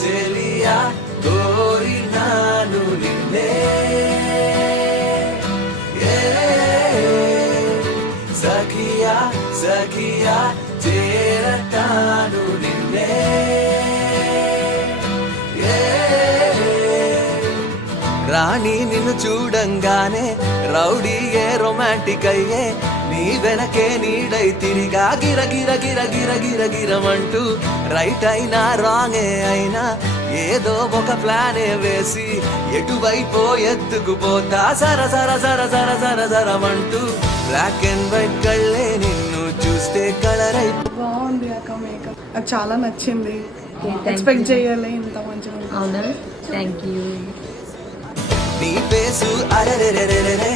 చెలియా కోరినాను నిన్నే సఖియా సఖియా చేరతాను నిన్నే రాణి నిన్ను చూడంగానే రౌడీయే రొమాంటిక్ అయ్యే నీ వెనకే నీడై తిరిగా గిర గిర గిర గిర గిర గిరమంటూ రైట్ అయినా రాంగే అయినా ఏదో ఒక ప్లానే వేసి ఎటువైపో ఎత్తుకుపోతా సర సర సర సర సర సరమంటూ బ్లాక్ అండ్ వైట్ కళ్ళే నిన్ను చూస్తే కలర్ అయి బాగుంది అక్క మేకప్ నాకు చాలా నచ్చింది ఎక్స్పెక్ట్ చేయాలి ఇంత మంచిగా అవునా థ్యాంక్ యూ నీ ఫేసు అరెరెరెరెరే